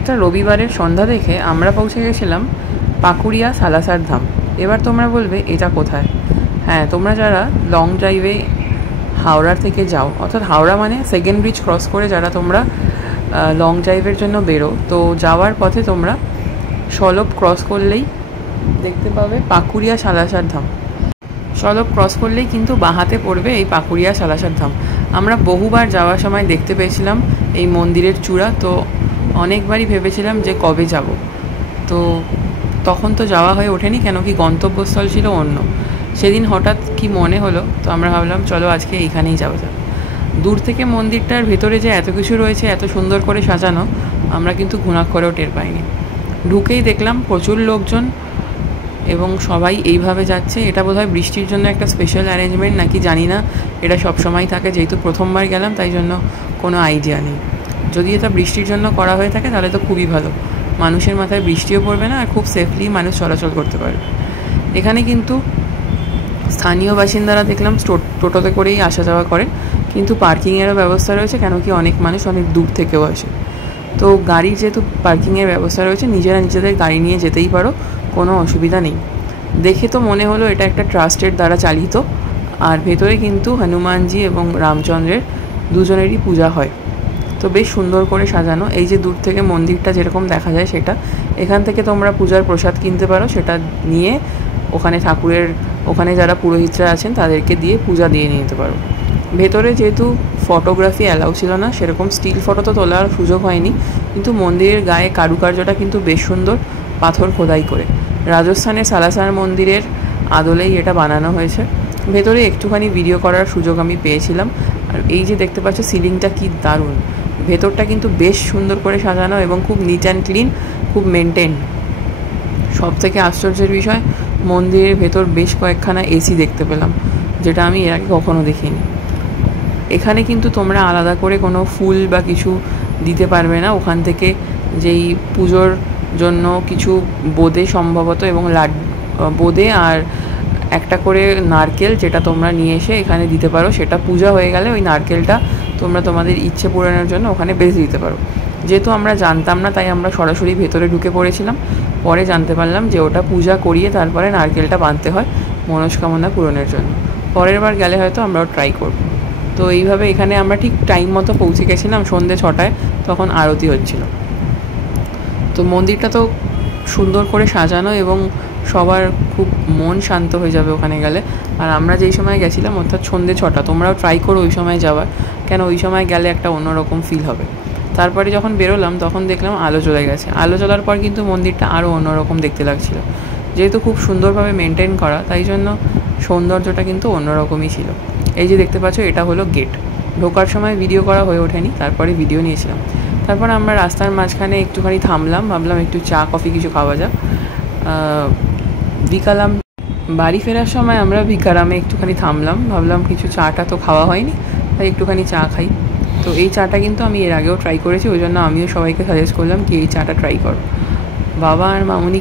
একটা রবিবারের সন্ধ্যা দেখে আমরা পৌঁছে গেছিলাম পাকুড়িয়া সালাসার ধাম। এবার তোমরা বলবে এটা কোথায়? হ্যাঁ, তোমরা যারা লং ড্রাইভে হাওড়ার থেকে যাও, অর্থাৎ হাওড়া মানে সেকেন্ড ব্রিজ ক্রস করে যারা তোমরা লং ড্রাইভের জন্য বেরো, তো যাওয়ার পথে তোমরা সলব ক্রস করলেই দেখতে পাবে পাকুড়িয়া সালাসার ধাম। সলব ক্রস করলেই কিন্তু বাঁহাতে পড়বে এই পাকুড়িয়া সালাসার ধাম। আমরা বহুবার যাওয়ার সময় দেখতে পেয়েছিলাম এই মন্দিরের চূড়া, তো অনেকবারই ভেবেছিলাম যে কবে যাব, তো তখন তো যাওয়া হয়ে ওঠেনি, কেন কি গন্তব্যস্থল ছিল অন্য। সেদিন হঠাৎ কি মনে হলো, তো আমরা ভাবলাম চলো আজকে এইখানেই যাওয়া যাক। দূর থেকে মন্দিরটার ভেতরে যে এত কিছু রয়েছে, এত সুন্দর করে সাজানো, আমরা কিন্তু ঘুণাক্ষরেও টের পাইনি। ঢুকেই দেখলাম প্রচুর লোকজন এবং সবাই এইভাবে যাচ্ছে। এটা বোধহয় বৃষ্টির জন্য একটা স্পেশাল অ্যারেঞ্জমেন্ট নাকি জানি না, এটা সবসময় থাকে, যেহেতু প্রথমবার গেলাম তাই জন্য কোনো আইডিয়া নেই। যদি এটা বৃষ্টির জন্য করা হয়ে থাকে তাহলে তো খুবই ভালো, মানুষের মাথায় বৃষ্টিও পড়বে না আর খুব সেফলি মানুষ চলাচল করতে পারবে। এখানে কিন্তু স্থানীয় বাসিন্দারা দেখলাম টোটোতে করেই আসা যাওয়া করে, কিন্তু পার্কিংয়েরও ব্যবস্থা রয়েছে, কেন কি অনেক মানুষ অনেক দূর থেকেও আসে। তো গাড়ির যেহেতু পার্কিংয়ের ব্যবস্থা রয়েছে, নিজেরা নিজেদের গাড়ি নিয়ে যেতেই পারো, কোনো অসুবিধা নেই। দেখে তো মনে হলো এটা একটা ট্রাস্টের দ্বারা চালিত, আর ভেতরে কিন্তু হনুমানজি এবং রামচন্দ্রের দুজনেরই পূজা হয়। তো বেশ সুন্দর করে সাজানো। এই যে দূর থেকে মন্দিরটা যেরকম দেখা যায় সেটা, এখান থেকে তোমরা পূজার প্রসাদ কিনতে পারো, সেটা নিয়ে ওখানে ঠাকুরের ওখানে যারা পুরোহিতরা আছেন তাদেরকে দিয়ে পূজা দিয়ে নিতে পারো। ভেতরে যেহেতু ফটোগ্রাফি অ্যালাউ ছিল না, সেরকম স্টিল ফটো তো তোলার সুযোগ হয়নি, কিন্তু মন্দিরের গায়ে কারুকার্যটা কিন্তু বেশ সুন্দর, পাথর খোদাই করে। রাজস্থানের সালাসার মন্দিরের আদলেই এটা বানানো হয়েছে। ভেতরে একটুখানি ভিডিও করার সুযোগ আমি পেয়েছিলাম। আর এই যে দেখতে পাচ্ছ সিলিংটা কি দারুণ, ভেতরটা কিন্তু বেশ সুন্দর করে সাজানো এবং খুব নিট অ্যান্ড ক্লিন, খুব মেনটেন। সব থেকে আশ্চর্যের বিষয়, মন্দিরের ভেতর বেশ কয়েকখানা এসি দেখতে পেলাম, যেটা আমি এর আগে কখনো দেখিনি। এখানে কিন্তু তোমরা আলাদা করে কোনো ফুল বা কিছু দিতে পারবে না, ওখান থেকে যেই পুজোর জন্য কিছু বোঁদে সম্ভবত এবং বোঁদে আর একটা করে নারকেল, যেটা তোমরা নিয়ে এসে এখানে দিতে পারো, সেটা পূজা হয়ে গেলে ওই নারকেলটা তোমরা তোমাদের ইচ্ছে পূরণের জন্য ওখানে বেঁধে দিতে পারো। যেহেতু আমরা জানতাম না তাই আমরা সরাসরি ভেতরে ঢুকে পড়েছিলাম। পরে জানতে পারলাম যে ওটা পূজা করিয়ে তারপরে নারকেলটা বাঁধতে হয় মনস্কামনা পূরণের জন্য। পরের বার গেলে হয়তো আমরাও ট্রাই করব। তো এইভাবে এখানে আমরা ঠিক টাইম মতো পৌঁছে গেছিলাম, সন্ধ্যে 6টায়, তখন আরতি হচ্ছিল। তো মন্দিরটা তো সুন্দর করে সাজানো এবং সবার খুব মন শান্ত হয়ে যাবে ওখানে গেলে। আর আমরা যেই সময় গেছিলাম অর্থাৎ সন্ধ্যে 6টা, তোমরাও ট্রাই করো ওই সময় যাওয়ার, কেন ওই সময় গেলে একটা অন্যরকম ফিল হবে। তারপরে যখন বেরোলাম তখন দেখলাম আলো জ্বলে গেছে। আলো জ্বলার পর কিন্তু মন্দিরটা আরও অন্যরকম দেখতে লাগছিল। যেহেতু খুব সুন্দরভাবে মেনটেন করা, তাই জন্য সৌন্দর্যটা কিন্তু অন্যরকমই ছিল। এই যে দেখতে পাচ্ছ এটা হলো গেট। ঢোকার সময় ভিডিও করা হয়ে ওঠেনি, তারপরে ভিডিও নিয়েছিলাম। তারপর আমরা রাস্তার মাঝখানে একটুখানি থামলাম, ভাবলাম একটু চা কফি কিছু খাওয়া যাক। বিকালাম বাড়ি ফেরার সময় আমরা ভিকারামে একটুখানি থামলাম, ভাবলাম কিছু চাটা তো খাওয়া হয়নি, তাই একটুখানি চা খাই। তো এই চাটা কিন্তু আমি এর আগেও ট্রাই করেছি, ওই জন্য আমিও সবাইকে সাজেস্ট করলাম কি এই চাটা ট্রাই করো। বাবা আর মামুনি